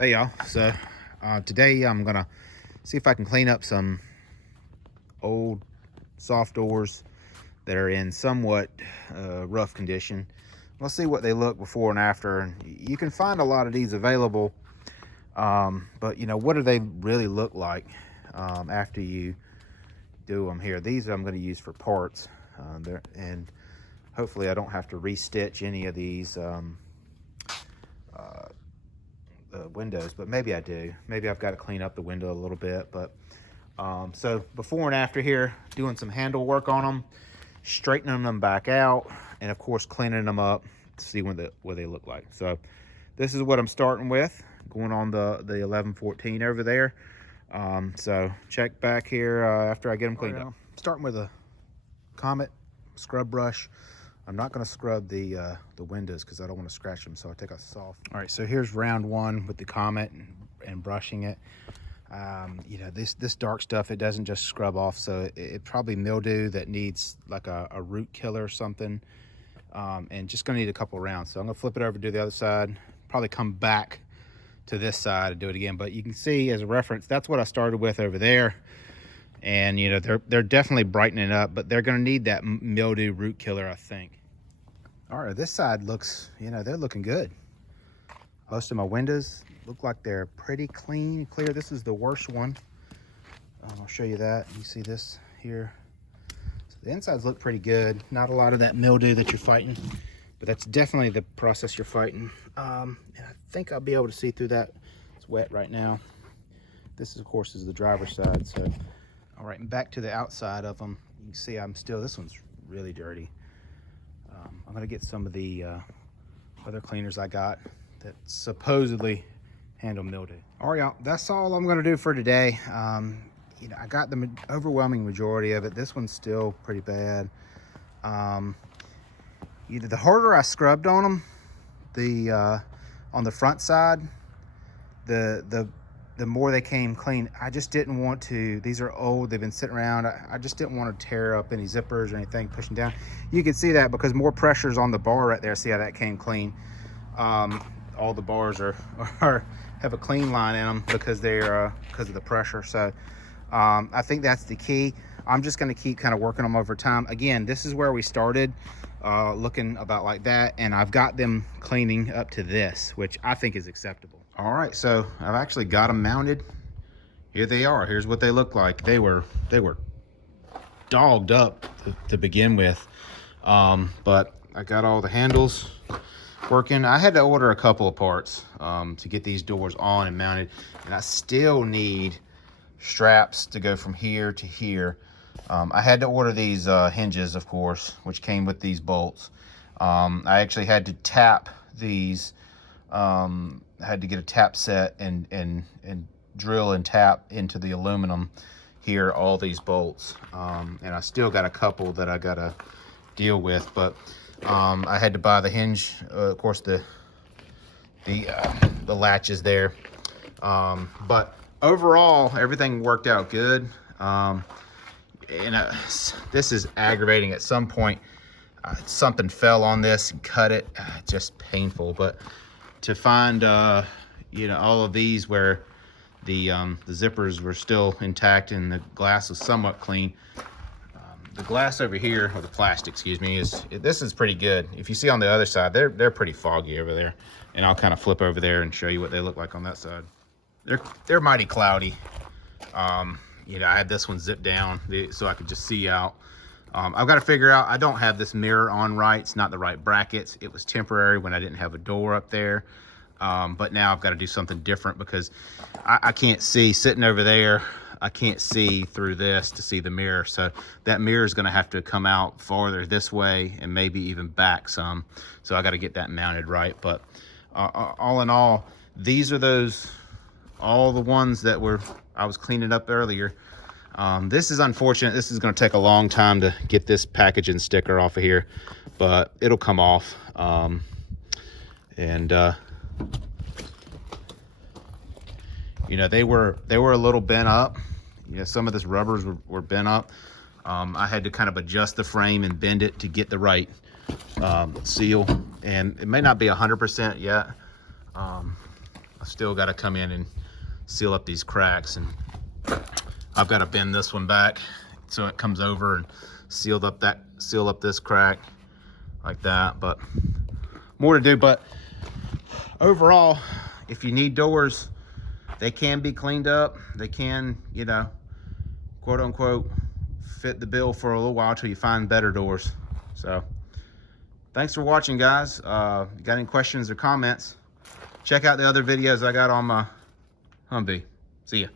Hey y'all, so today I'm gonna see if I can clean up some old soft doors that are in somewhat rough condition. Let's see what they look before and after. And you can find a lot of these available, but you know, what do they really look like after you do them? Here, these I'm going to use for parts, and hopefully I don't have to restitch any of these windows, but maybe I do. Maybe I've got to clean up the window a little bit. But so before and after here, doing some handle work on them, straightening them back out, and of course cleaning them up to see what they look like. So this is what I'm starting with, going on the 1114 over there. So check back here after I get them cleaned up. Starting with a Comet scrub brush. I'm not going to scrub the windows because I don't want to scratch them, so I take a soft. All right, so here's round one with the Comet and brushing it. You know, this dark stuff, it doesn't just scrub off, so it probably mildew that needs like a root killer or something, and just gonna need a couple rounds. So I'm gonna flip it over, do the other side, probably come back to this side and do it again. But you can see as a reference, that's what I started with over there. And you know, they're definitely brightening up, but they're gonna need that mildew root killer, I think. All right, this side looks, you know, they're looking good. Most of my windows look like they're pretty clean, clear. This is the worst one. I'll show you that. You see this here. So the insides look pretty good. Not a lot of that mildew that you're fighting, but that's definitely the process you're fighting. And I think I'll be able to see through that. It's wet right now. This, of course, is the driver's side. So, all right, and back to the outside of them. You can see this one's really dirty. I'm gonna get some of the other cleaners I got that supposedly handle mildew. All right, y'all, that's all I'm gonna do for today. You know, I got the overwhelming majority of it. This one's still pretty bad. The harder I scrubbed on them, on the front side, the more they came clean. I just didn't want to, these are old, they've been sitting around. I just didn't want to tear up any zippers or anything pushing down. You can see that because more pressure's on the bar right there. See how that came clean? All the bars have a clean line in them because they're because of the pressure. So I think that's the key. I'm just going to keep kind of working them over time. Again, this is where we started, looking about like that, and I've got them cleaning up to this, which I think is acceptable. All right, so I've actually got them mounted. Here they are. Here's what they look like. They were dogged up to begin with, but I got all the handles working. I had to order a couple of parts to get these doors on and mounted, and I still need straps to go from here to here. I had to order these hinges, of course, which came with these bolts. I actually had to tap these. I had to get a tap set and drill and tap into the aluminum here, all these bolts. And I still got a couple that I gotta deal with, but I had to buy the hinge, of course, the latches there. But overall, everything worked out good. This is aggravating. At some point, something fell on this and cut it. Just painful. But to find, you know, all of these where the zippers were still intact and the glass was somewhat clean. The glass over here, or the plastic, excuse me, this is pretty good. If you see on the other side, they're pretty foggy over there, and I'll kind of flip over there and show you what they look like on that side. They're mighty cloudy. You know, I had this one zipped down so I could just see out. I've got to figure out, I don't have this mirror on right. It's not the right brackets. It was temporary when I didn't have a door up there. But now I've got to do something different because I can't see sitting over there. I can't see through this to see the mirror. So that mirror is going to have to come out farther this way and maybe even back some. So I got to get that mounted right. But all in all, these are all the ones that I was cleaning up earlier. This is unfortunate. This is going to take a long time to get this package and sticker off of here, but it'll come off. You know, they were a little bent up. You know, some of this rubbers were bent up. I had to kind of adjust the frame and bend it to get the right seal, and it may not be 100% yet. I still got to come in and seal up these cracks, and I've got to bend this one back so it comes over and seal up this crack like that. But more to do. But overall, if you need doors, they can be cleaned up. They can, you know, quote unquote, fit the bill for a little while till you find better doors. So thanks for watching, guys. Got any questions or comments, check out the other videos I got on my Humvee. See ya.